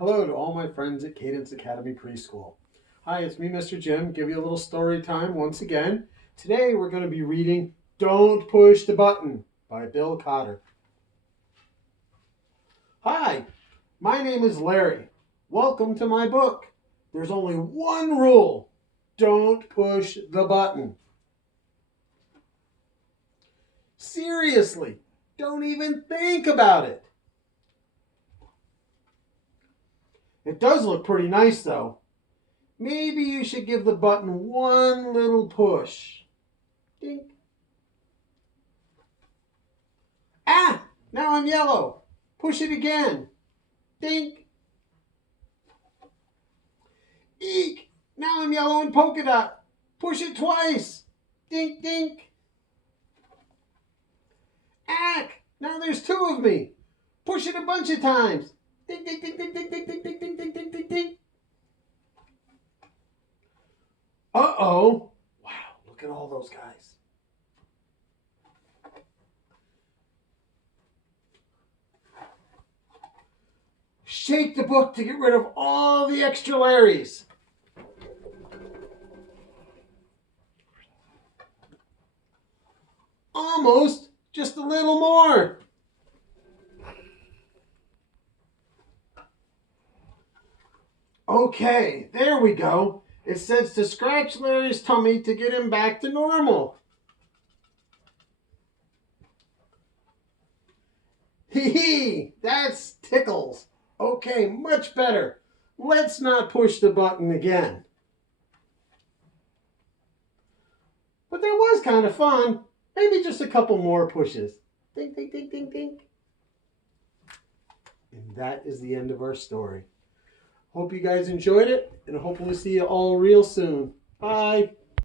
Hello to all my friends at Cadence Academy Preschool. Hi, it's me, Mr. Jim. Give you a little story time once again. Today we're going to be reading Don't Push the Button by Bill Cotter. Hi, my name is Larry. Welcome to my book. There's only one rule. Don't push the button. Seriously, don't even think about it. It does look pretty nice though. Maybe you should give the button one little push. Dink. Ah! Now I'm yellow. Push it again. Dink. Eek! Now I'm yellow and polka dot. Push it twice. Dink, dink. Ack! Now there's two of me. Push it a bunch of times. Dink, dink, dink, dink, dink, dink, dink, dink, dink, dink, dink, dink, dink. Uh-oh. Wow, look at all those guys. Shake the book to get rid of all the extra Larrys. Almost. Just a little more. Okay, there we go. It says to scratch Larry's tummy to get him back to normal. Hee hee, that's tickles. Okay, much better. Let's not push the button again. But that was kind of fun. Maybe just a couple more pushes. Ding, ding, ding, ding, ding. And that is the end of our story. Hope you guys enjoyed it, and hopefully see you all real soon. Bye.